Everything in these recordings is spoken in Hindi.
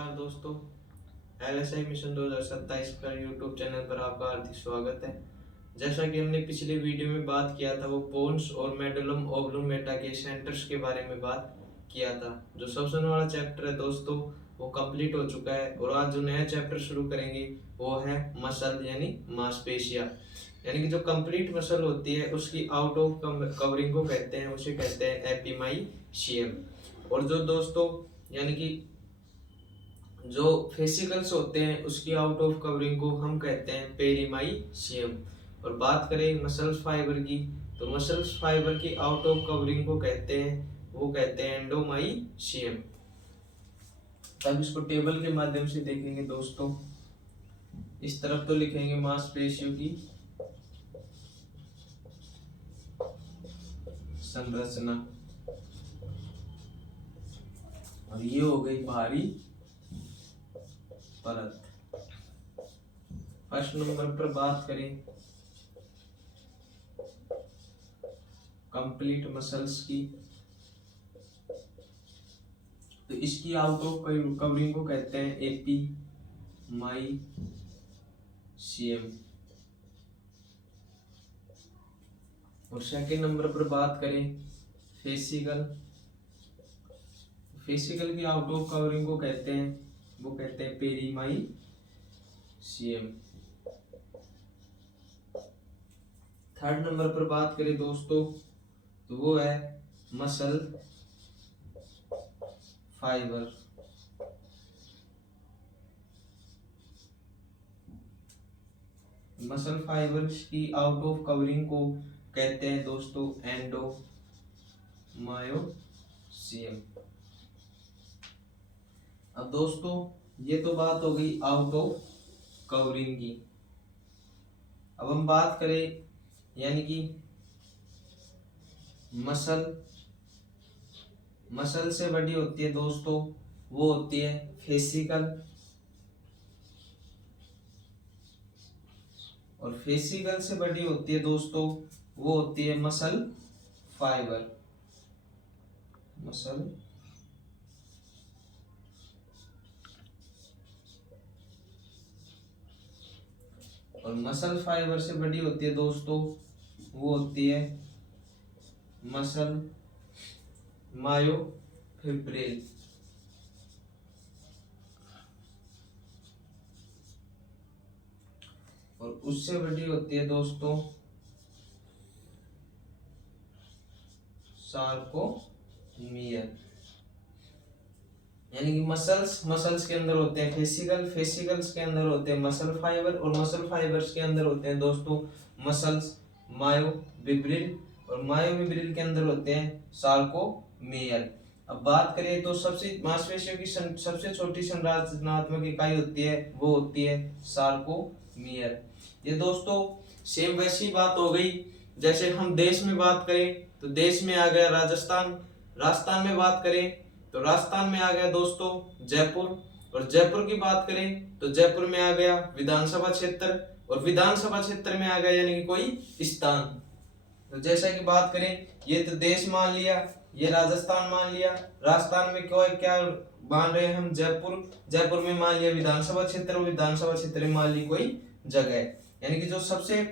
नमस्कार दोस्तों, LSI मिशन 2027 पर यूट्यूब चैनल पर आपका हार्दिक स्वागत है। जैसा कि हमने पिछले वीडियो में बात किया था, वो पोन्स और मेडुलम ओब्लुंगेटा के सेंटर्स के बारे में बात किया था। जो सबसे वाला चैप्टर है दोस्तों, वो कंप्लीट हो चुका है और आज जो नया चैप्टर शुरू करेंगे वो है मसल यानी मांसपेशियां। यानी कि जो कंप्लीट मसल होती है उसकी आउट ऑफ कवरिंग को कहते हैं, उसे कहते हैं एपिमाइशियम। और जो दोस्तों यानी कि जो फेसिकल्स होते हैं उसकी आउट ऑफ कवरिंग को हम कहते हैं पेरीमाइशियम। और बात करें मसल्स फाइबर की, तो मसल्स फाइबर की आउट ऑफ कवरिंग को कहते हैं, वो कहते हैं एंडोमाइशियम। तब इसको टेबल के माध्यम से देखेंगे दोस्तों। इस तरफ तो लिखेंगे मांसपेशियों की संरचना, और ये हो गई बाहरी परत। फर्स्ट नंबर पर बात करें कंप्लीट मसल्स की, तो इसकी आउट ऑफ कवरिंग को कहते हैं एपिमाइशियम। और सेकंड नंबर पर बात करें फेसिकल, फेसिकल की आउट ऑफ कवरिंग को कहते हैं, वो कहते हैं पेरीमाइशियम। थर्ड नंबर पर बात करें दोस्तों, तो वो है मसल फाइबर। मसल फाइबर की आउट ऑफ कवरिंग को कहते हैं दोस्तों एंडोमायोसियम। अब दोस्तों ये तो बात हो गई आउट ऑफ कवरिंग की। अब हम बात करें यानी कि मसल से बड़ी होती है दोस्तों, वो होती है फेसिकल। और फेसिकल से बड़ी होती है दोस्तों, वो होती है मसल फाइबर। मसल और मसल फाइबर से बड़ी होती है दोस्तों, वो होती है मसल मायोफिब्रिल। और उससे बड़ी होती है दोस्तों सार्कोमियर। यानी कि मसल्स के अंदर होते हैं फेसिकल्स के अंदर होते हैं मसल फाइबर, और मसल फाइबर्स के अंदर होते हैं दोस्तों मसल्स मायोफिब्रिल, और मायोफिब्रिल के अंदर होते हैं सार्कोमियर। अब बात करें तो सबसे मांसपेशियों की सबसे छोटी संरचनात्मक इकाई होती है, वो होती है सार्कोमियर। ये दोस्तों सेम वैसी बात हो गई जैसे हम देश में बात करें तो देश में आ गया राजस्थान, राजस्थान में बात करें तो राजस्थान में आ गया दोस्तों जयपुर, और जयपुर की बात करें तो जयपुर में आ गया विधानसभा क्षेत्र, और विधानसभा क्षेत्र में आ गया यानी कि कोई स्थान। तो जैसा कि बात करें, ये तो देश मान लिया, ये राजस्थान मान लिया, राजस्थान में क्या मान रहे हैं हम जयपुर, जयपुर में मान लिया विधानसभा क्षेत्र, और विधानसभा क्षेत्र में मान ली कोई जगह। यानी कि जो सबसे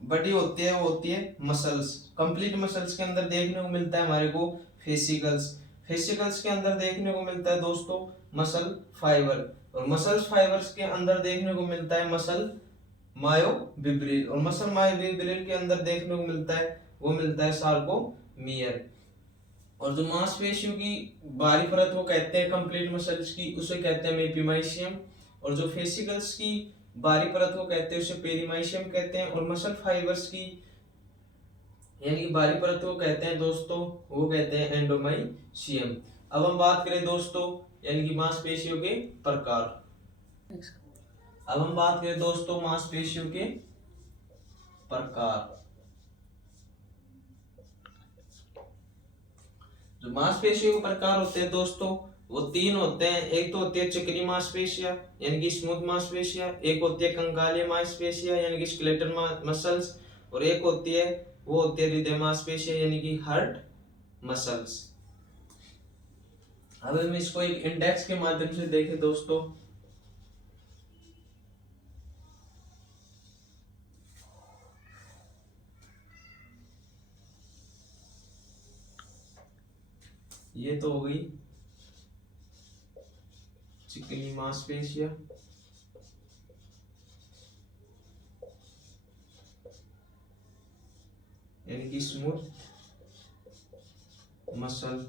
बड़ी होती है वो होती है मसल्स। कंप्लीट मसल्स के अंदर देखने को मिलता है हमारे को फेसिकल्स के अंदर देखने को मिलता है दोस्तों मसल फाइबर, और मसल फाइबर्स के अंदर देखने को मिलता है मसल मायोफिब्रिल, और मसल मायोफिब्रिल के अंदर देखने को मिलता है वो मिलता है सार्कोमियर। और जो मांसपेशियों की बाहरी परत वो कहते हैं कंप्लीट मसल्स की, उसे कहते हैं एपिमाइशियम, और जो फेसिकल्स की बाहरी परत को कहते हैं उसे पेरीमाइशियम कहते हैं, और मसल फाइबर्स की यानी कि बाहरी परत को कहते हैं दोस्तों, वो कहते हैं एंडोमाइशियम। अब हम बात करें दोस्तों यानी कि मांसपेशियों के प्रकार। अब हम बात करें दोस्तों मांसपेशियों के प्रकार। जो मांसपेशियों के प्रकार होते हैं दोस्तों वो तीन होते हैं। एक तो होती है चिकनी मांसपेशियां यानी कि स्मूथ मांसपेशियां, एक होती है कंकालीय मांसपेशियां यानी कि स्केलेटल मसल्स, और एक होती है वो होती है हृदय मांसपेशियां यानी कि हार्ट मसल्स। अब हम इसको एक इंडेक्स के माध्यम से देखें दोस्तों। ये तो हो गई चिकनी मांसपेशियां, यानी कि स्मूथ मसल।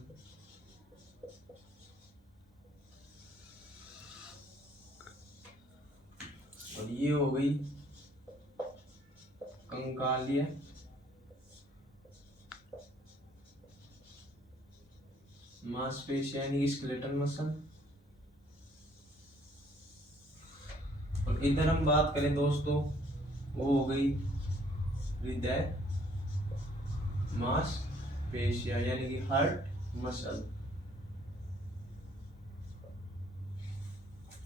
और ये हो गई कंकालीय मांसपेशियां, यानी कि स्केलेटल मसल। और इधर हम बात करें दोस्तों, वो हो गई हृदय मांसपेशियां, यानी कि हार्ट मसल।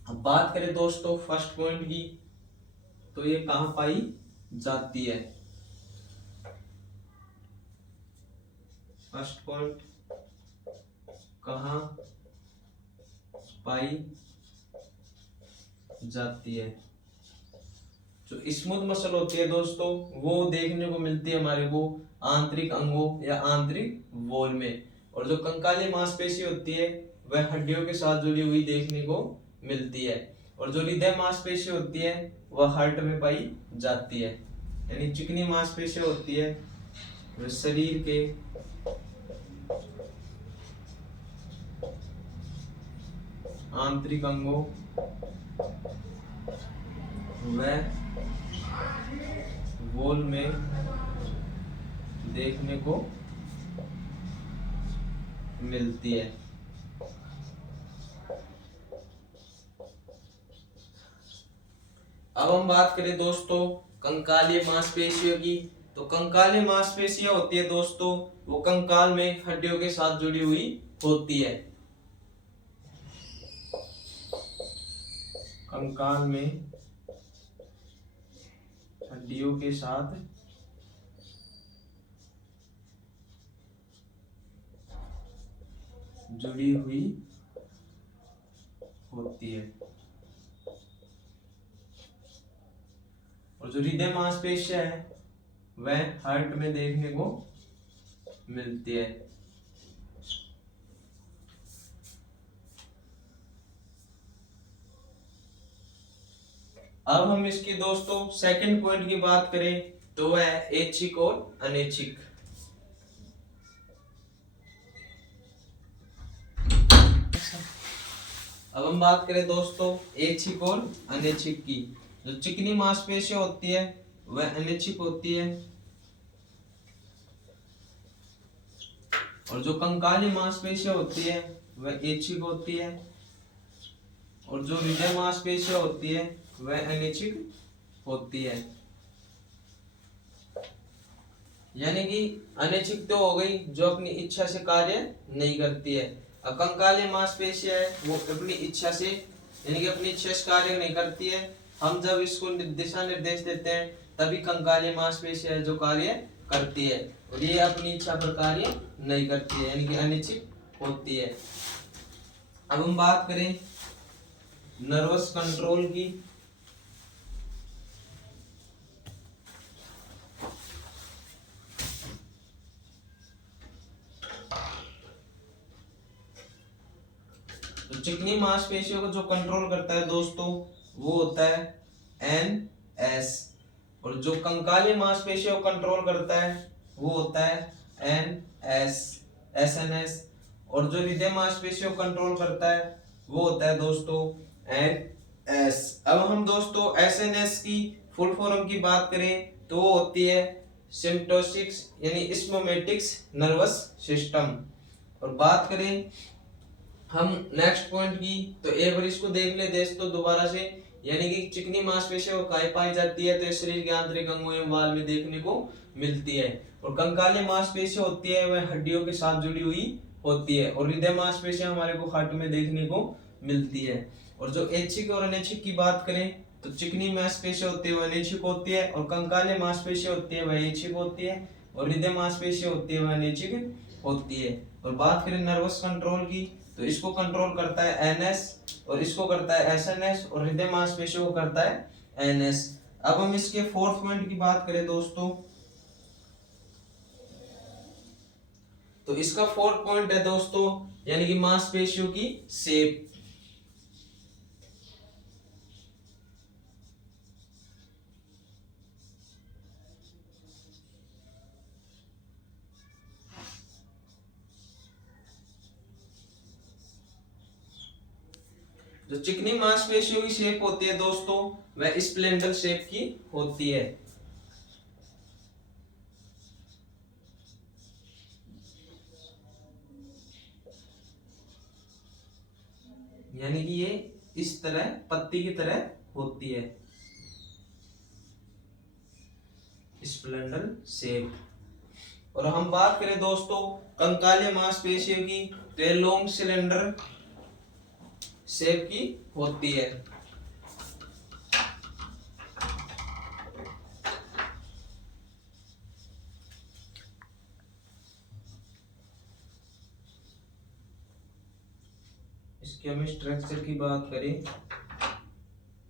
अब बात करें दोस्तों फर्स्ट पॉइंट की, तो ये कहां पाई जाती है। फर्स्ट पॉइंट, कहां पाई जाती है। जो स्मूथ मसल होती है दोस्तों, वो देखने को मिलती है हमारे को आंतरिक अंगों या आंतरिक वॉल में। और जो कंकाली मांसपेशी होती है वह हड्डियों के साथ जुड़ी हुई देखने को मिलती है। और जो हृदय मांसपेशी होती है वह हार्ट में पाई जाती है। यानी चिकनी मांसपेशी होती है वह शरीर के आंतरिक अंगों व वॉल में देखने को मिलती है। अब हम बात करें दोस्तों कंकालीय मांसपेशियों की, तो कंकालीय मांसपेशियां होती है दोस्तों, वो कंकाल में हड्डियों के साथ जुड़ी हुई होती है। कंकाल में हड्डियों के साथ जुड़ी हुई होती है। और जो हृदय मांसपेशियां है वह हार्ट में देखने को मिलती है। अब हम इसकी दोस्तों सेकंड पॉइंट की बात करें तो वह है ऐच्छिक और अनैच्छिक। अब हम बात करें दोस्तों ऐच्छिक और अनैच्छिक की। जो चिकनी मांसपेशियां होती है वह अनैच्छिक होती है, और जो कंकाली मांसपेशियां होती है वह ऐच्छिक होती है, और जो हृदय मांसपेशियां होती है वह अनैच्छिक होती है। यानी कि अनैच्छिक तो हो गई जो अपनी इच्छा से कार्य नहीं करती है। अब कंकाली मांसपेशियां है वो अपनी इच्छा से, यानी कि अपनी इच्छा से कार्य नहीं करती है। हम जब इसको दिशा निर्देश देते हैं तभी कंकाली मांसपेशियां जो कार्य करती है, और ये अपनी इच्छा पर कार्य नहीं करती है, यानी कि अनिच्छिक होती है। अब हम बात करें नर्वस कंट्रोल की, तो चिकनी मांसपेशियों को जो कंट्रोल करता है दोस्तों वो होता है एनएस, और जो कंकाली मांसपेशियों को कंट्रोल करता है वो होता है एनएस एसएनएस, और जो हृदय मांसपेशियों को कंट्रोल करता है वो होता है दोस्तों एनएस। अब हम दोस्तों एसएनएस की फुल फॉर्म की बात करें तो वो होती है सिम्प्टोसिक्स, यानी स्मोमेटिक्स नर्वस सिस्टम। और बात करें हम नेक्स्ट पॉइंट की, तो एक बार इसको देख ले दोस्तों दोबारा से। यानी कि चिकनी मांसपेशियां कहाँ पाई जाती है, तो इस शरीर के आंतरिक अंगों एवं बाल में देखने को मिलती है। और कंकाली मांसपेशियां होती है वह हड्डियों के साथ जुड़ी हुई होती है, और हृदय मांसपेशियां हमारे को हार्ट में देखने को मिलती है। और जो ऐच्छिक और अनैच्छिक की बात करें तो चिकनी मांसपेशियां होती है वह अनैच्छिक होती है, और कंकाली मांसपेशियां होती है वह ऐच्छिक होती है, और हृदय मांसपेशियां होती है वह अनैच्छिक होती है। और बात करें नर्वस कंट्रोल की, तो इसको कंट्रोल करता है एनएस और इसको करता है एसएनएस और हृदय मांसपेशियों को करता है एनएस। अब हम इसके फोर्थ पॉइंट की बात करें दोस्तों, तो इसका फोर्थ पॉइंट है दोस्तों यानी कि मांसपेशियों की शेप। जो चिकनी मांसपेशियों की शेप होती है दोस्तों वह स्प्लेंडल शेप की होती है। यानी कि ये इस तरह पत्ती की तरह होती है, स्प्लेंडल शेप। और हम बात करें दोस्तों कंकालीय मांसपेशियों की, तो ये लॉन्ग सिलेंडर शेप की होती है। इसके हम स्ट्रक्चर की बात करें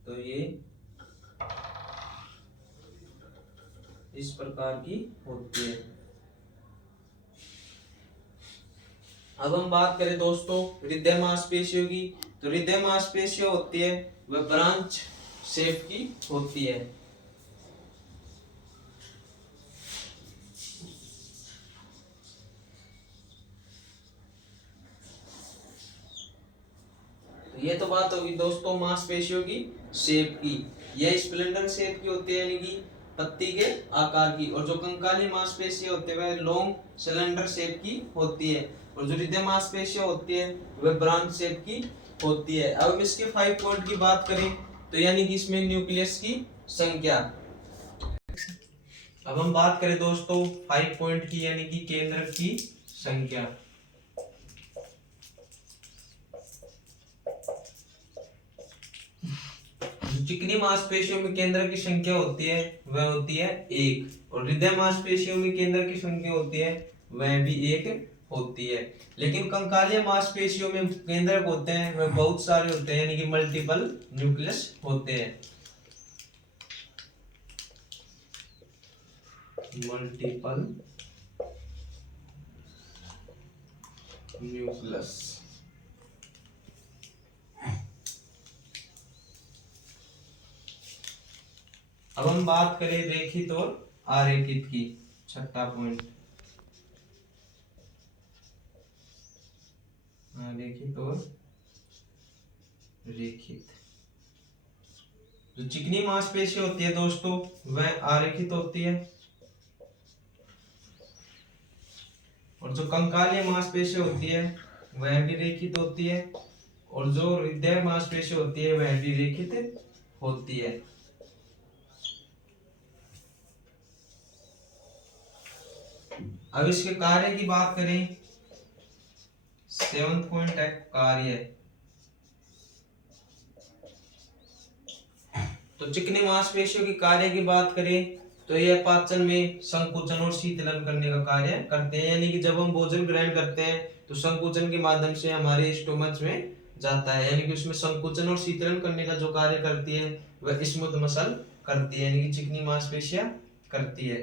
तो ये इस प्रकार की होती है। अब हम बात करें दोस्तों हृदय मांसपेशियों की, तो हृदय मांसपेशियां होती है वह ब्रांच शेप की होती है। तो ये तो बात होगी दोस्तों मांसपेशियों की शेप की। यह स्प्लेंडर शेप की होती है यानी कि पत्ती के आकार की, और जो कंकाली मांसपेशियां होती है वह लॉन्ग सिलेंडर शेप की होती है, और जो हृदय मांसपेशियां होती है वह ब्रांच शेप की होती है। अब इसके 5 पॉइंट की बात करें तो यानी कि इसमें न्यूक्लियस की संख्या। अब हम बात करें दोस्तों 5 पॉइंट की यानी कि केंद्र की संख्या। चिकनी मांसपेशियों में केंद्र की संख्या होती है वह होती है 1, और हृदय मांसपेशियों में केंद्र की संख्या होती है वह भी 1 होती है। लेकिन कंकालीय मांसपेशियों में केंद्रक होते हैं वह बहुत सारे होते हैं यानी कि मल्टीपल न्यूक्लियस होते हैं, मल्टीपल न्यूक्लियस। अब हम बात करें रेखित और आरेखित की, छठा पॉइंट आरेखित और रेखित। जो चिकनी मांसपेशी होती है दोस्तों वह आरेखित होती है, और जो कंकालीय मांसपेशी होती है वह भी रेखित होती है, और जो हृदय मांसपेशी होती है वह भी रेखित होती है। अब इसके कार्य की बात करें, 7th पॉइंट है कार्य। तो चिकनी मांसपेशियों की कार्य की बात करें तो यह पाचन में संकुचन और शीतलन करने का कार्य करते हैं, यानी कि जब हम भोजन ग्रहण करते हैं तो संकुचन के माध्यम से हमारे स्टोमच में जाता है, यानी कि उसमें संकुचन और शीतलन करने का जो कार्य करती है वह स्मूथ मसल करती है, यानी कि चिकनी मांसपेशियां करती है।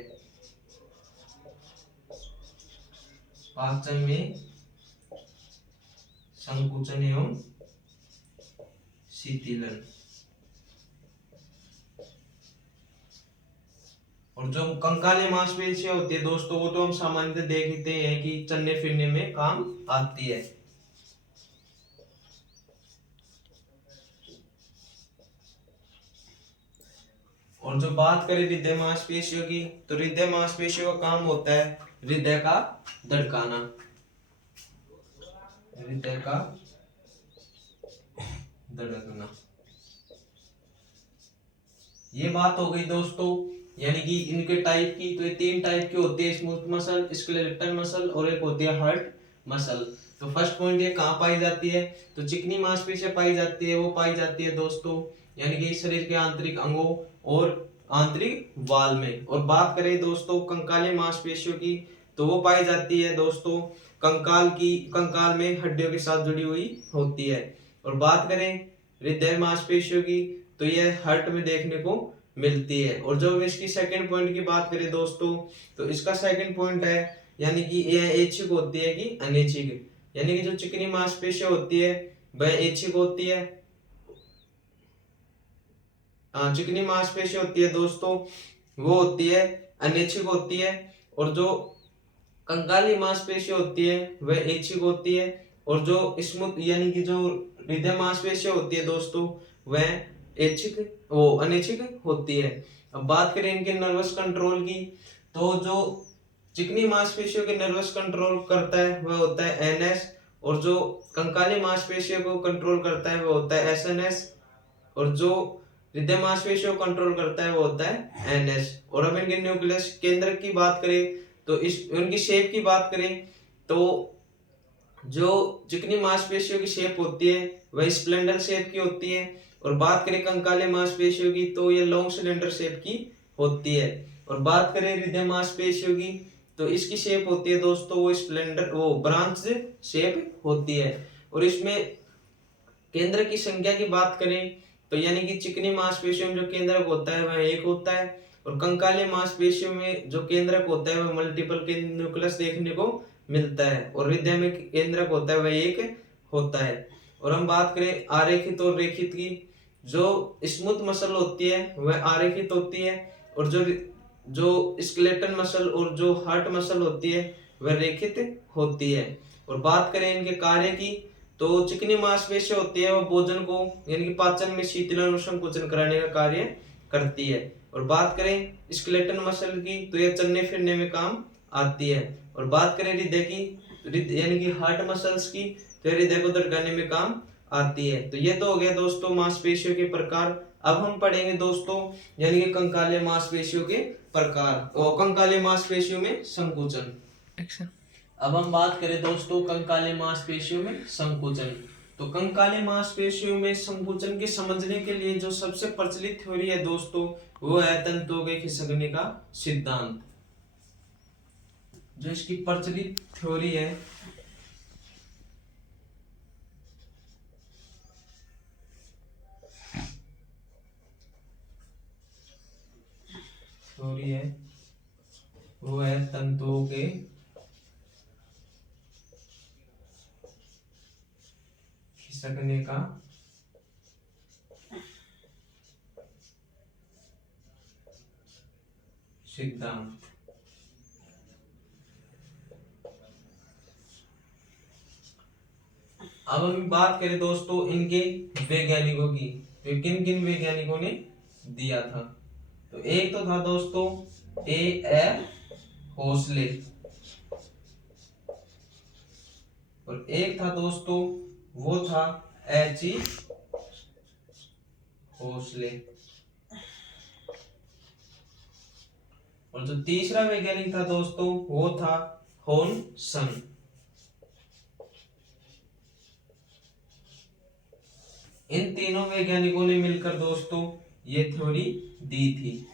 पाचन में संकुचन एवं शीतलन। और जो कंकालीय मांसपेशियां होती है दोस्तों वो तो हम सामान्यतः देखते हैं कि चलने फिरने में काम आती है। और जो बात करें हृदय मांसपेशियों की, तो हृदय मांसपेशियों का काम होता है हृदय का धड़काना, हृदय का धड़कना। ये बात हो गई दोस्तों यानी कि इनके टाइप की। तो ये 3 टाइप की होती है, स्मूथ मसल, स्केलेटल मसल और एक होती है हार्ट मसल। तो फर्स्ट पॉइंट ये कहाँ पाई जाती है, तो चिकनी मांसपेशियां पाई जाती है, वो पाई जाती है दोस्तों यानी कि शरीर के आंतरिक अंगों और आंतरिक वाल में। और बात करें दोस्तों कंकालीय मांसपेशियों की तो वो पाई जाती है दोस्तों कंकाल में हड्डियों के साथ जुड़ी हुई होती है। और बात करें हृदय मांसपेशियों की, तो यह हार्ट में देखने को मिलती है। और जब इसकी सेकंड पॉइंट की बात करें दोस्तों, तो इसका सेकंड पॉइंट है यानी कि यह ऐच्छिक होती है कि अनैच्छिक, यानी कि जो चिकनी मांसपेशियां होती है वह ऐच्छिक होती है। चिकनी मांसपेशियां होती है दोस्तों वो होती है अनैच्छिक होती है। और जो कंकाली मांसपेशियां होती है वह ऐच्छिक होती है। और जो स्मूथ यानी कि जो हृदय मांसपेशियां होती है दोस्तों वह ऐच्छिक वो अनैच्छिक होती है। अब बात करें इनके नर्वस कंट्रोल की, तो जो चिकनी मांसपेशियों के नर्वस कंट्रोल करता है वह होता है एनएस, और जो कंकाली मांसपेशियों को कंट्रोल करता है वह होता है एसएनएस, और जो हृदय मांसपेशियों को कंट्रोल करता है वो होता है एनएस। और अब इनके न्यूक्लियस केंद्र की बात करें, तो इस उनकी शेप की बात करें, तो जो चिकनी मांसपेशियों की शेप होती है वह स्प्लेंडर शेप की होती है। और बात करें कंकाली मांसपेशियों की, तो ये लॉन्ग सिलेंडर शेप की होती है। और बात करें हृदय मांसपेशियों की, तो इसकी शेप होती है दोस्तों वो स्प्लेंडर वो ब्रांच शेप होती है। और इसमें केंद्र की संख्या की बात करें, तो यानी कि चिकनी मांसपेशियों में जो केंद्रक होता है वह एक होता है, और कंकाली मांसपेशियों में जो केंद्रक होता है वह मल्टीपल के न्यूक्लियस देखने को मिलता है। और हृदय में केंद्रक होता है वह एक होता है। और हम बात करें आरेखित और रेखित की, जो स्मूथ मसल होती है वह आरेखित होती है, और जो जो स्केलेटन मसल और जो हार्ट मसल होती है वह रेखित होती है। और बात करें इनके कार्य की, तो चिकनी मांसपेशियां होती है वह भोजन को यानी कि पाचन में शीतलन और संकुचन कराने का कार्य करती है। और बात करें स्केलेटन मसल की, तो यह चलने फिरने में काम आती है। और बात करें हृदय की, यानी कि हार्ट मसल्स की, तो हृदय को धड़काने में काम आती है। तो ये तो हो गया दोस्तों मांसपेशियों के प्रकार। अब हम पढ़ेंगे दोस्तों यानी कि कंकालीय मांसपेशियों के प्रकार और कंकालीय मांसपेशियों में संकुचन। अब हम बात करें दोस्तों कंकालीय मांसपेशियों में संकुचन, तो कंकालीय मांसपेशियों में संकुचन के समझने के लिए जो सबसे प्रचलित थ्योरी है दोस्तों वो है तंतुओं के खिसकने का सिद्धांत। जो इसकी प्रचलित थ्योरी है वो है तंतुओं के खिसकने का सिद्धांत। अब हम बात करें दोस्तों इनके वैज्ञानिकों की, तो किन किन वैज्ञानिकों ने दिया था, तो एक तो था दोस्तों ए होसले, और एक था दोस्तों वो था एच होसले, और जो तीसरा वैज्ञानिक था दोस्तों वो था होनसन। इन तीनों वैज्ञानिकों ने मिलकर दोस्तों ये थ्योरी दी थी।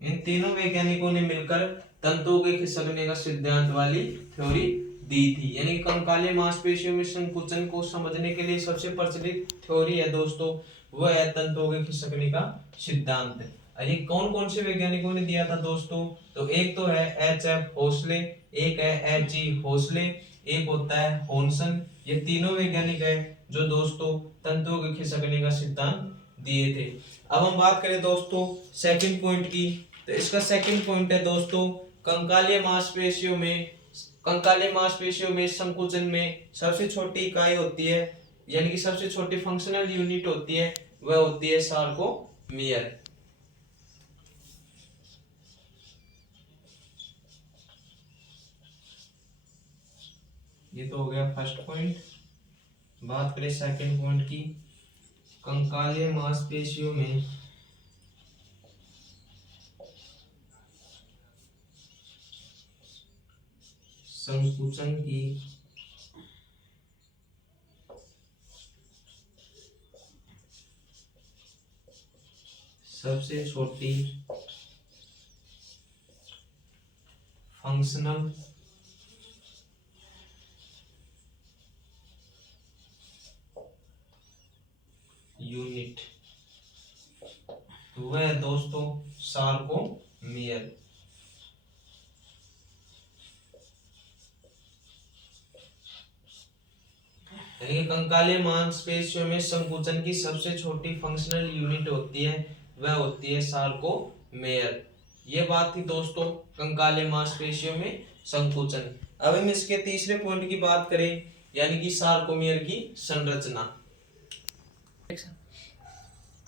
इन तीनों वैज्ञानिकों ने मिलकर तंतुओं के खिसकने का सिद्धांत वाली थ्योरी दी थी। यानी कंकालीय मांसपेशियों में संकुचन को समझने के लिए सबसे प्रचलित थ्योरी है दोस्तों वो है तंतुओं के खिसकने का सिद्धांत। ये कौन कौन से वैज्ञानिकों ने दिया था दोस्तों, तो एक तो है एच होसले, एक है एच होसले, एक होता है होनसन। ये तीनों वैज्ञानिक है जो दोस्तों तंतुओं के खिसकने का सिद्धांत दिए थे। अब हम बात करें दोस्तों सेकंड पॉइंट की, तो इसका सेकंड पॉइंट है दोस्तों कंकालीय मांसपेशियों में संकुचन में सबसे छोटी इकाई होती है यानी कि सबसे छोटी फंक्शनल यूनिट होती है वह होती है सार्कोमियर। ये तो हो गया फर्स्ट पॉइंट। बात करें सेकंड पॉइंट की, कंकालीय मांसपेशियों में संकुचन की सबसे छोटी फंक्शनल यूनिट तो वह दोस्तों सार्कोमियर। यानी कंकाली मांसपेशियों में संकुचन की सबसे छोटी फंक्शनल यूनिट होती है, वह होती है सार्कोमेयर। ये बात थी दोस्तों कंकाली मांसपेशियों में संकुचन। अब हम इसके तीसरे पॉइंट की बात करें, यानी कि सार्कोमेयर की संरचना।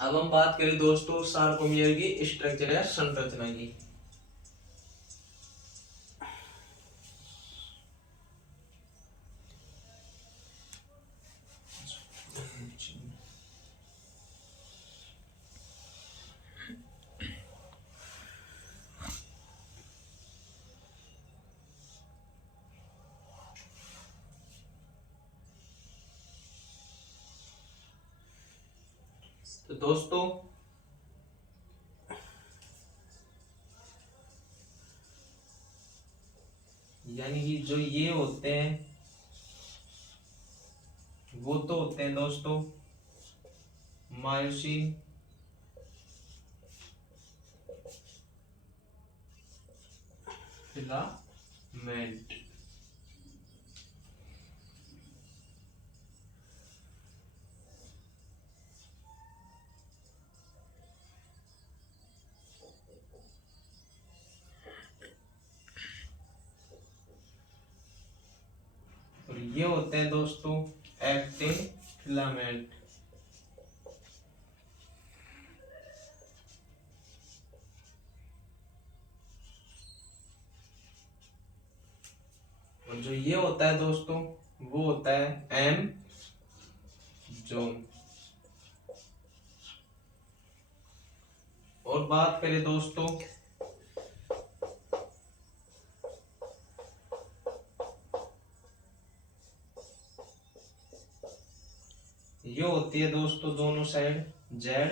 अब हम बात करें दोस्तों सार्कोमेयर की स्ट्रक्चर या संरचना की। तो दोस्तों यानी कि जो ये होते हैं वो तो होते हैं दोस्तों मायोसिन फिलामेंट। और ये होते हैं दोस्तों एक्टिन फिलामेंट। और जो ये होता है दोस्तों वो होता है एम जोन। और बात करें दोस्तों ये होती है दोस्तों दोनों साइड जेड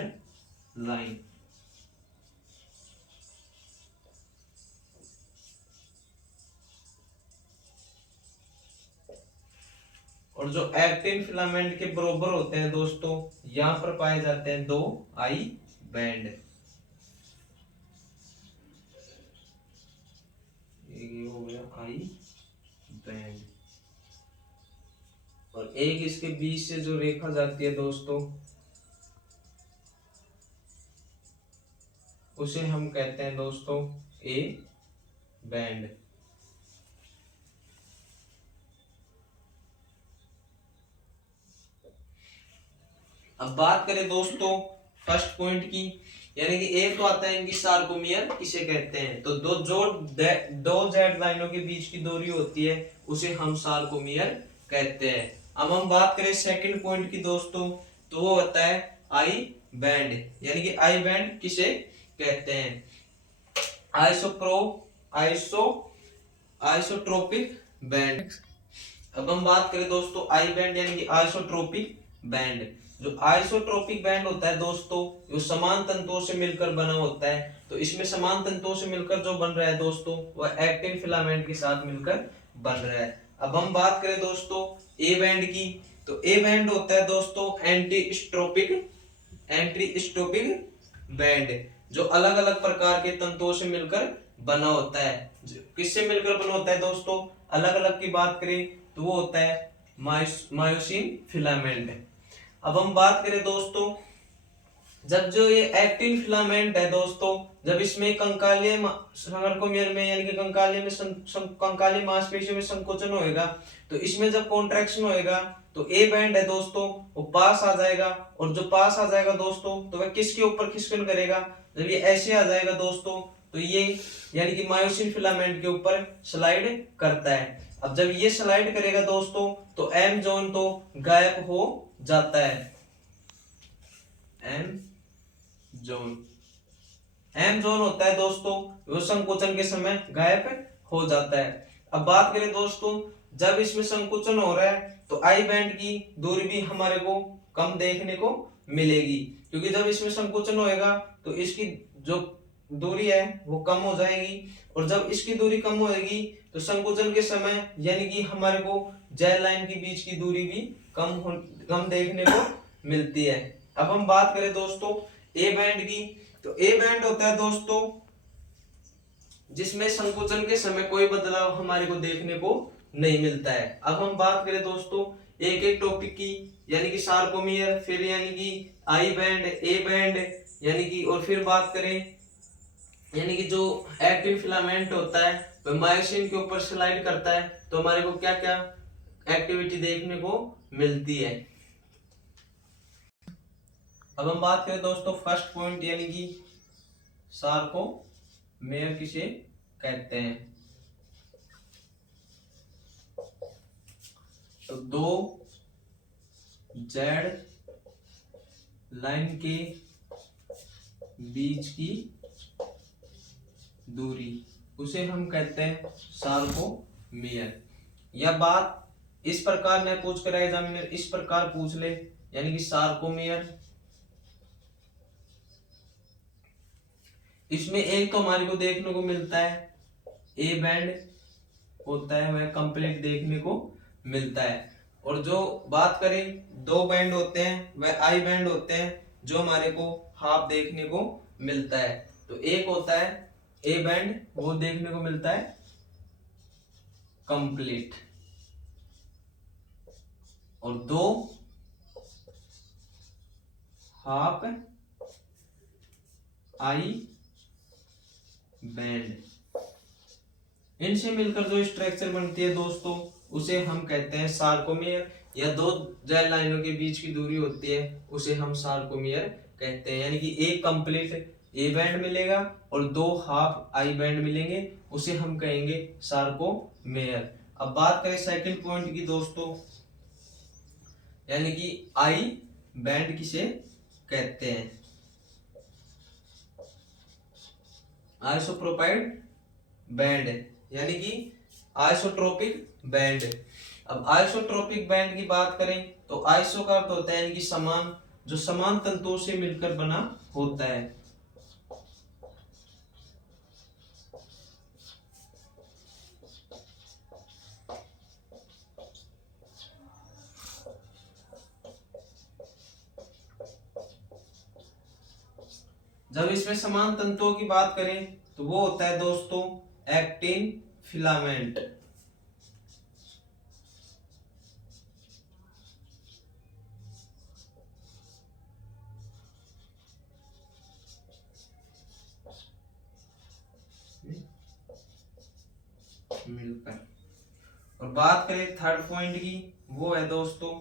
लाइन। और जो एक्टिन फिलामेंट के बराबर होते हैं दोस्तों यहां पर पाए जाते हैं दो आई बैंड। ये हो गया आई बैंड और एक इसके बीच से जो रेखा जाती है दोस्तों उसे हम कहते हैं दोस्तों ए बैंड। अब बात करें दोस्तों फर्स्ट पॉइंट की, यानी कि एक तो आता है इनकी सार्कोमियर किसे कहते हैं, तो दो जेड लाइनों के बीच की दूरी होती है उसे हम सार्कोमियर कहते हैं। अब हम बात करें सेकंड पॉइंट की दोस्तों, तो वो होता है आई बैंड। यानी कि आई बैंड किसे कहते हैं, आइसोट्रोपिक बैंड। अब हम बात करें दोस्तों आई बैंड यानी कि आइसोट्रोपिक बैंड। जो आइसोट्रोपिक बैंड होता है दोस्तों जो समान तंतुओं से मिलकर बना होता है, तो इसमें समान तंतुओं से मिलकर जो बन रहा है दोस्तों वह एक्टिन फिलामेंट के साथ मिलकर बन रहा है। अब हम बात करें दोस्तों ए बैंड की, तो ए बैंड होता है दोस्तों एंटीस्ट्रोपिक बैंड, जो अलग अलग प्रकार के तंतुओं से मिलकर बना होता है। किससे मिलकर बना होता है दोस्तों, अलग अलग की बात करें तो वो होता है मायोसिन फिलामेंट। अब हम बात करें दोस्तों जब जो ये एक्टिन फिलामेंट है दोस्तों, जब इसमें कंकालीय सार्कोमेयर में यानी कि कंकाली मांसपेशियों में संकोचन होएगा, तो इसमें जब कॉन्ट्रैक्शन होएगा तो ए बैंड है दोस्तों वो पास आ जाएगा, और जो पास आ जाएगा दोस्तों तो वह किसके ऊपर खिसकन करेगा, जब ये ऐसे आ जाएगा दोस्तों तो ये यानी कि मायोसिन फिलामेंट के ऊपर स्लाइड करता है। अब जब ये स्लाइड करेगा दोस्तों तो एम जोन तो गायब हो जाता है। एम जोन होता है दोस्तों वो संकोचन के समय गायब हो जाता है। अब बात करें दोस्तों जब इसमें संकोचन हो रहा है तो आई बैंड की दूरी भी हमारे को कम देखने को मिलेगी, क्योंकि जब इसमें संकुचन होएगा तो इसकी जो दूरी है वो कम हो जाएगी, और जब इसकी दूरी कम होएगी तो संकुचन के समय यानी कि हमारे को जेल लाइन के बीच की दूरी भी कम देखने को मिलती है। अब हम बात करें दोस्तों ए बैंड की, तो ए बैंड होता है दोस्तों जिसमें संकुचन के समय कोई बदलाव हमारे को देखने को नहीं मिलता है। अब हम बात करें दोस्तों एक एक टॉपिक की, यानी कि सार्कोमियर, फिर यानी कि आई बैंड, ए बैंड, यानी कि और फिर बात करें यानी कि जो एक्टिन फिलामेंट होता है वह मायोसिन के ऊपर स्लाइड करता है, तो हमारे को क्या क्या एक्टिविटी देखने को मिलती है। अब हम बात करें दोस्तों फर्स्ट पॉइंट यानी कि सार्कोमेयर किसे कहते हैं। तो दो जेड लाइन के बीच की दूरी उसे हम कहते हैं सार्कोमेयर। यह बात इस प्रकार न पूछ कर एग्जामिनर इस प्रकार पूछ ले, यानी कि सार्कोमेयर, इसमें एक तो हमारे को देखने को मिलता है ए बैंड होता है वह कंप्लीट देखने को मिलता है, और जो बात करें दो बैंड होते हैं वह आई बैंड होते हैं जो हमारे को हाफ देखने को मिलता है। तो एक होता है ए बैंड वो देखने को मिलता है कंप्लीट, और दो हाफ आई बैंड, इनसे मिलकर जो स्ट्रक्चर बनती है दोस्तों उसे हम कहते हैं सार्कोमेयर, या दो जेल लाइनों के बीच की दूरी होती है उसे हम सार्कोमेयर कहते हैं। यानी कि एक कंप्लीट ए बैंड मिलेगा और दो हाफ आई बैंड मिलेंगे, उसे हम कहेंगे सार्कोमेयर। अब बात करें सेकंड पॉइंट की दोस्तों, यानी कि आई बैंड किसे कहते हैं। आइसोप्रोपाइड बैंड यानी कि आइसोट्रोपिक बैंड। अब आइसोट्रोपिक बैंड की बात करें तो आइसो का अर्थ होता है यानी कि समान, जो समान तंतुओं से मिलकर बना होता है। जब इसमें समान तंतुओं की बात करें तो वो होता है दोस्तों एक्टिन फिलामेंट। मिलकर, और बात करें थर्ड पॉइंट की वो है दोस्तों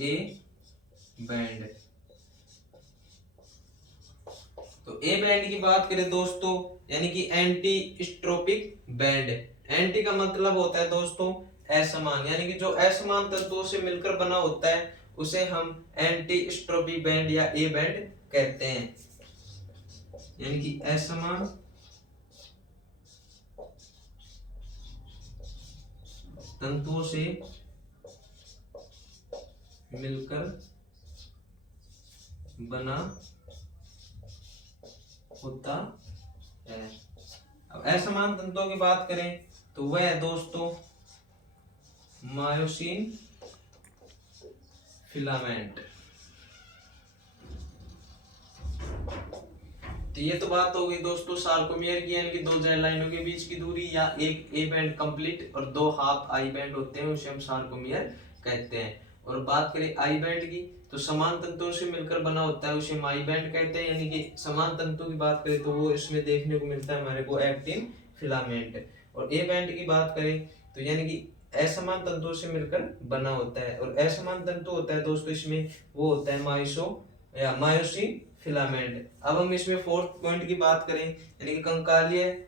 ए बैंड। तो ए बैंड की बात करें दोस्तों यानी कि एंटी स्ट्रोपिक बैंड। एंटी का मतलब होता है दोस्तों असमान, यानी कि जो असमान तंतुओं से मिलकर बना होता है उसे हम एंटी स्ट्रोपिक बैंड या ए बैंड कहते हैं। यानी कि असमान तंतुओं से मिलकर बना होता है। अब असमान तंतुओं की बात करें तो वह है दोस्तों मायोसिन फिलामेंट। तो ये तो बात हो गई दोस्तों सार्कोमेयर की, यानी कि दो जेल लाइनों के बीच की दूरी, या एक ए बैंड कंप्लीट और दो हाफ आई बैंड होते हैं उसे हम सार्कोमेयर कहते हैं। और बात करें आई बैंड की तो समान तंतुओं से मिलकर बना होता है उसे हम आई बैंड कहते हैं। यानी कि समान तंतु की बात करें तो वो इसमें देखने को मिलता है हमारे को एक्टिन फिलामेंट। और ए बैंड की बात करें तो यानी कि असमान तंतुओं से मिलकर बना होता है, और असमान तंतु होता है दोस्तों इसमें वो होता है मायोसिन फिलामेंट। अब हम इसमें फोर्थ पॉइंट की बात करें यानी कि कंकालीय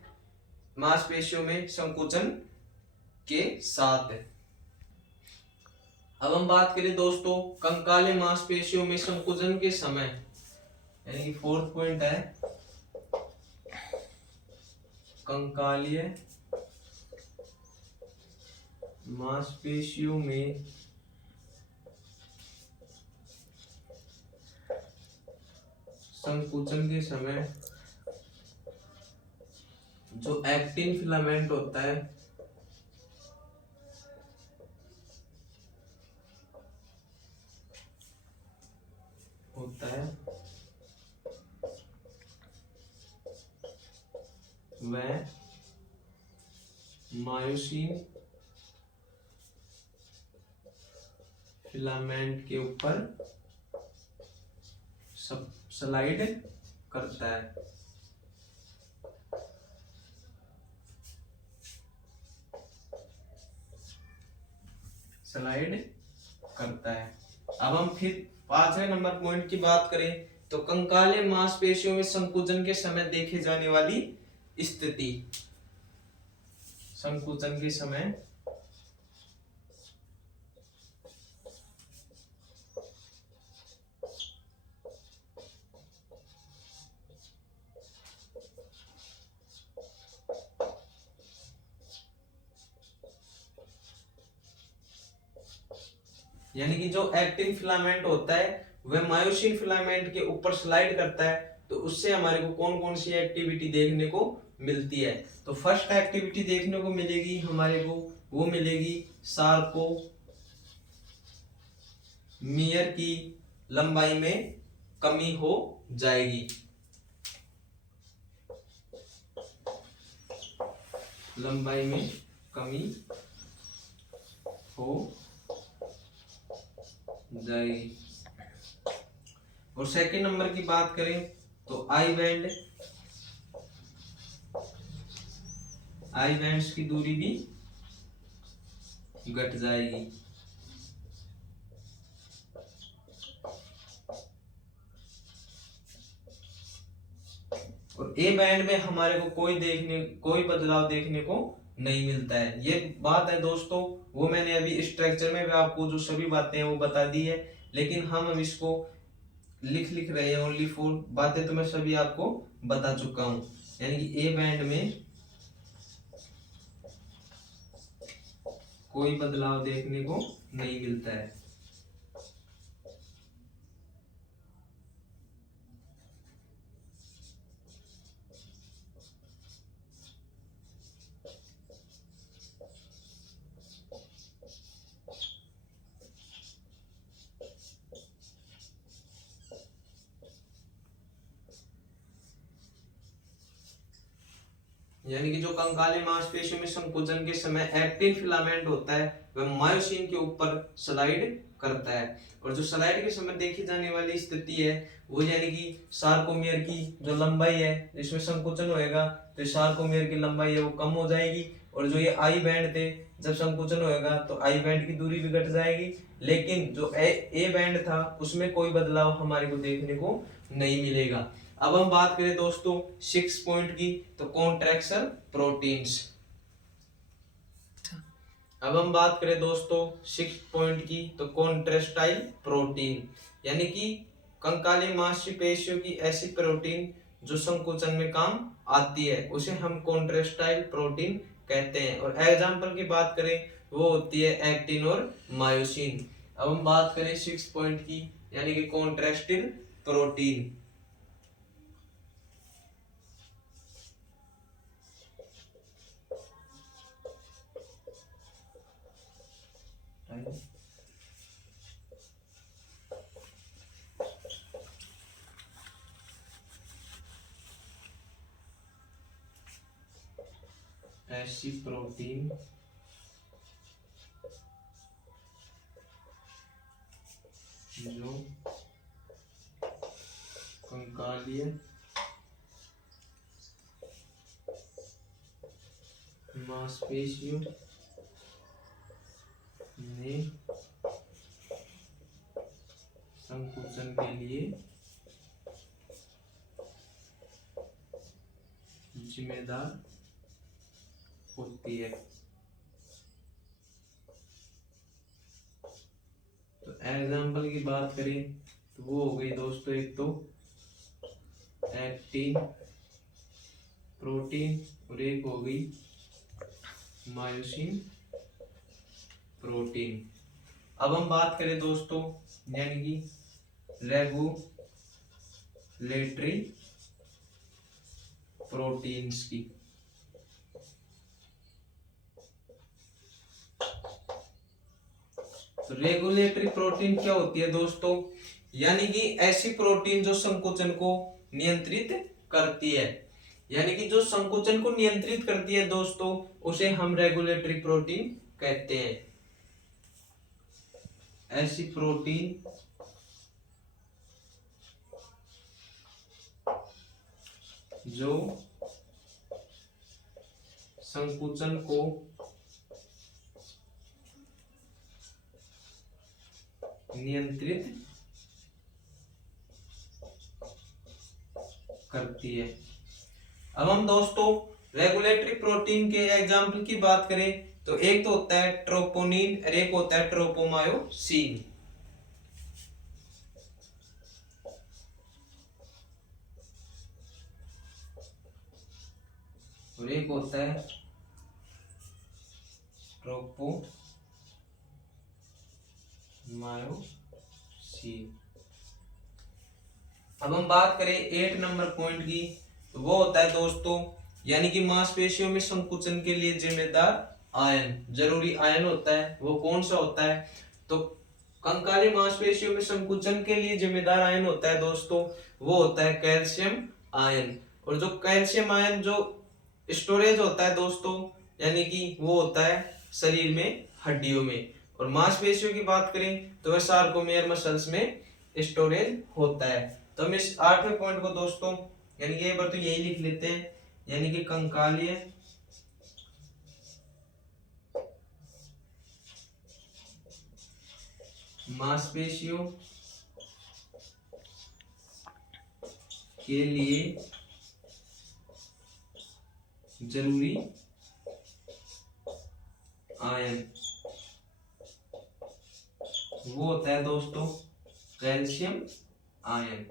मांसपेशियों में संकुचन के साथ। अब हम बात करें दोस्तों कंकालीय मांसपेशियों में संकुचन के समय, यानी कि फोर्थ पॉइंट है कंकालीय मांसपेशियों में संकुचन के समय जो एक्टिन फिलामेंट होता है वह मायोसिन फिलामेंट के ऊपर स्लाइड करता है। अब हम फिर 5वें नंबर पॉइंट की बात करें तो कंकाले मांसपेशियों में संकुचन के समय देखे जाने वाली स्थिति। संकुचन के समय यानी कि जो एक्टिन फिलामेंट होता है वह मायोसिन फिलामेंट के ऊपर स्लाइड करता है, तो उससे हमारे को कौन कौन सी एक्टिविटी देखने को मिलती है। तो फर्स्ट एक्टिविटी देखने को मिलेगी हमारे को, वो मिलेगी सार्कोमियर की लंबाई में कमी हो जाएगी। लंबाई में कमी हो जाएगी। और सेकंड नंबर की बात करें तो आई बैंड्स की दूरी भी घट जाएगी। और ए बैंड में हमारे को कोई बदलाव देखने को नहीं मिलता है। ये बात है दोस्तों, वो मैंने अभी स्ट्रक्चर में भी आपको जो सभी बातें हैं वो बता दी है, लेकिन हम अब इसको लिख रहे हैं ओनली फॉर। बातें तो मैं सभी आपको बता चुका हूं। यानी कि ए बैंड में कोई बदलाव देखने को नहीं मिलता है। यानी कि जो कंकाली मांसपेशियों में संकुचन के समय एक्टिन फिलामेंट होता है वह मायोसिन के ऊपर स्लाइड करता है। और जो स्लाइड के समय देखी जाने वाली स्थिति है वो यानी कि सार्कोमियर की जो लंबाई है जिसमें संकुचन होएगा, तो सार्कोमियर की लंबाई है वो कम हो जाएगी। और जो ये आई बैंड थे, जब संकुचन होएगा तो आई बैंड की दूरी भी घट जाएगी, लेकिन जो ए बैंड था उसमें कोई बदलाव हमारे को देखने को नहीं मिलेगा। अब हम बात करें दोस्तों 6 पॉइंट की, तो कॉन्ट्रैक्शन प्रोटीन्स। अब हम बात करें दोस्तों 6 पॉइंट की, तो कॉन्ट्रेस्टाइल प्रोटीन, यानी कि कंकाली मांसपेशियों की ऐसी प्रोटीन जो संकुचन में काम आती है उसे हम कॉन्ट्रेस्टाइल प्रोटीन कहते हैं। और एग्जांपल की बात करें वो होती है एक्टिन और मायोसिन। अब हम बात करें 6 पॉइंट की, यानी कि कॉन्ट्रेस्टिल प्रोटीन। ऐसी प्रोटीन जो कंकालीय मांसपेशियों में संकुचन के लिए जिम्मेदार होती है। तो एग्जाम्पल की बात करें तो वो हो गई दोस्तों, एक तो एक्टिन प्रोटीन और एक हो गई मायोसिन प्रोटीन। अब हम बात करें दोस्तों यानी कि रेगुलेटरी प्रोटीन्स की। तो रेगुलेटरी प्रोटीन क्या होती है दोस्तों, यानी कि ऐसी प्रोटीन जो संकुचन को नियंत्रित करती है, यानी कि जो संकुचन को नियंत्रित करती है दोस्तों, उसे हम रेगुलेटरी प्रोटीन कहते हैं। ऐसी प्रोटीन जो संकुचन को नियंत्रित करती है। अब हम दोस्तों रेगुलेटरी प्रोटीन के एग्जाम्पल की बात करें तो एक तो होता है ट्रोपोनिन और एक होता है ट्रोपोमायोसिन। और एक होता है ट्रोपोमायोसिन। अब हम बात करें 8 नंबर पॉइंट की, तो वो होता है दोस्तों, यानी कि मांसपेशियों में संकुचन के लिए जिम्मेदार आयन, जरूरी आयन होता है, वो कौन सा होता है, तो कंकाली मांसपेशियों में संकुचन के लिए जिम्मेदार आयन होता है दोस्तों, वो होता है कैल्शियम आयन। और जो कैल्शियम आयन जो स्टोरेज होता है दोस्तों, यानी कि वो होता है शरीर में, हड्डियों में। और मांसपेशियों की बात करें तो वह सार्कोमेयर मसल्स में स्टोरेज होता है। तो हम इस 8वें पॉइंट को दोस्तों, यानी कि एक बार तो यही लिख लेते हैं, यानी कि कंकालीय मांसपेशियों के लिए जरूरी आयन वो होता है दोस्तों कैल्शियम आयन।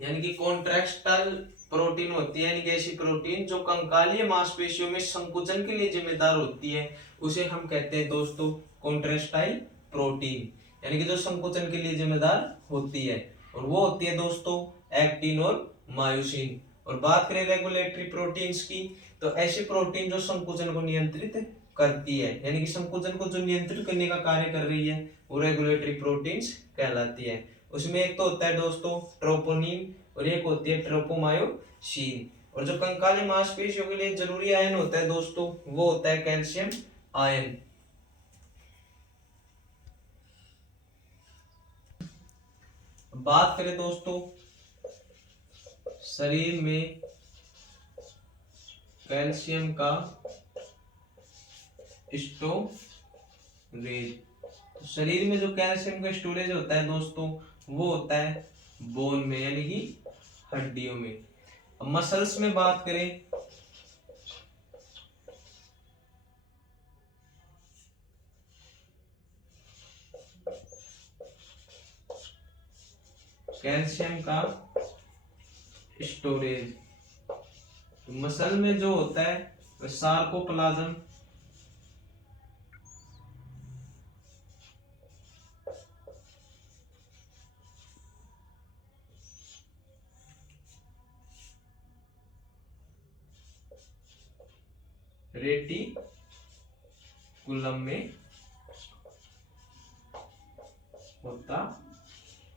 यानी कि कॉन्ट्रैक्टाइल प्रोटीन होती है, यानी कि ऐसी प्रोटीन जो कंकालीय मांसपेशियों में संकुचन के लिए जिम्मेदार होती है, उसे हम कहते हैं दोस्तों कॉन्ट्रैक्टाइल प्रोटीन, यानी कि जो संकुचन के लिए जिम्मेदार होती है। और वो होती है दोस्तों एक्टिन और मायोसिन। और बात करें रेगुलेटरी प्रोटीन्स की, तो ऐसी प्रोटीन जो संकुचन को नियंत्रित करती है, यानी कि संकुचन को जो नियंत्रित करने का कार्य कर रही है, वो रेगुलेटरी प्रोटीन्स कहलाती है। उसमें एक तो होता है दोस्तों ट्रोपोनिन और एक होती है ट्रोपोमायोसिन। और जो कंकाली मांसपेशियों के लिए जरूरी आयन होता है दोस्तों, वो होता है कैल्शियम आयन। बात करें दोस्तों शरीर में कैल्शियम का स्टोरेज, शरीर में जो कैल्शियम का स्टोरेज होता है दोस्तों, वो होता है बोन में, यानी कि हड्डियों में। अब मसल्स में बात करें कैल्शियम का स्टोरेज, तो मसल में जो होता है वह सार्कोप्लाज्म, रेटिकुलम में होता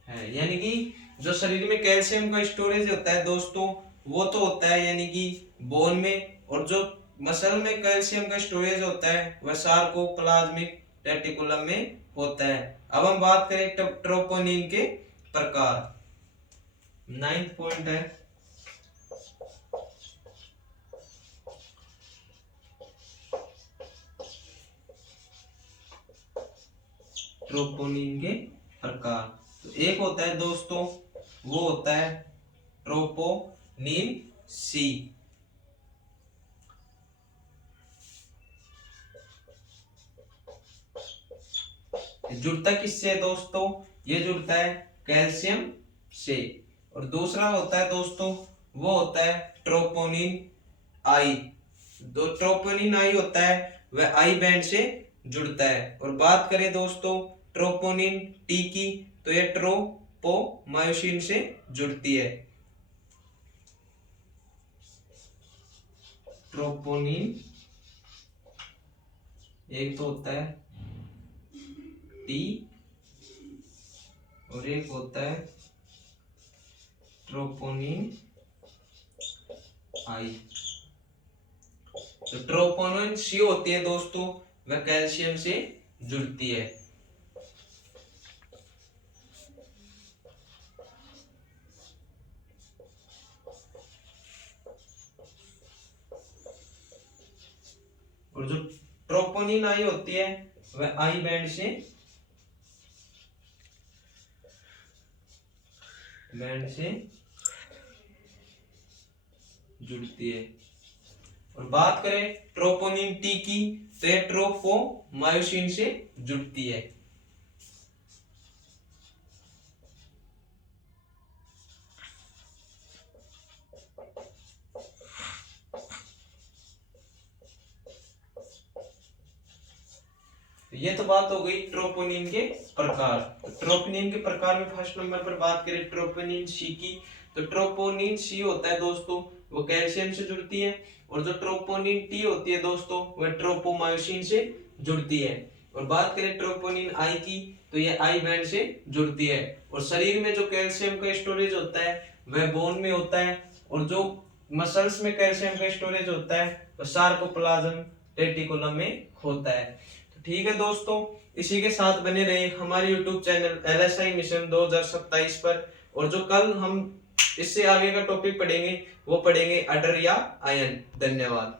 है। यानी कि जो शरीर में कैल्शियम का स्टोरेज होता है दोस्तों, वो तो होता है यानी कि बोन में, और जो मसल में कैल्शियम का स्टोरेज होता है वह सार्कोप्लाज्मिक रेटिकुलम में होता है। अब हम बात करें ट्रोपोनिन के प्रकार, 9th पॉइंट है ट्रोपोनिन के प्रकार। तो एक होता है दोस्तों, वो होता है ट्रोपोनिन सी। जुड़ता किससे है दोस्तों, ये जुड़ता है कैल्शियम से। और दूसरा होता है दोस्तों, वो होता है ट्रोपोनिन आई। दो ट्रोपोनिन आई होता है वह आई बैंड से जुड़ता है। और बात करें दोस्तों ट्रोपोनिन टी की, तो ये ट्रोपोनिन ट्रोपोमायोसिन से जुड़ती है। ट्रोपोनिन एक तो होता है टी और एक होता है ट्रोपोनिन आई। तो ट्रोपोनिन सी होती है दोस्तों, वह कैल्शियम से जुड़ती है। और जो ट्रोपोनिन आई होती है वह आई बैंड से जुड़ती है। और बात करें ट्रोपोनिन टी की, तो यह ट्रोपोमायोसिन से जुड़ती है। ये तो बात हो गई ट्रोपोनिन के प्रकार। तो ट्रोपोनिन के प्रकार में फर्स्ट नंबर पर बात करें ट्रोपोनिन सी की, तो ट्रोपोनिन सी होता है दोस्तों वो कैल्शियम से जुड़ती है, और जो ट्रोपोनिन टी होती है दोस्तों वह ट्रोपोमायोसिन से जुड़ती है। और बात करें ट्रोपोनिन आई की, तो यह आई बैंड से जुड़ती है। और शरीर में जो कैल्शियम का स्टोरेज होता है वह बोन में होता है, और जो मसल्स में कैल्शियम का स्टोरेज होता है वह सार्कोप्लाज्म रेटिकुलम में होता है। तो ठीक है दोस्तों, इसी के साथ बने रहे हमारे यूट्यूब चैनल LSI मिशन 2027 पर। और जो कल हम इससे आगे का टॉपिक पढ़ेंगे वो पढ़ेंगे अडर या आयन। धन्यवाद।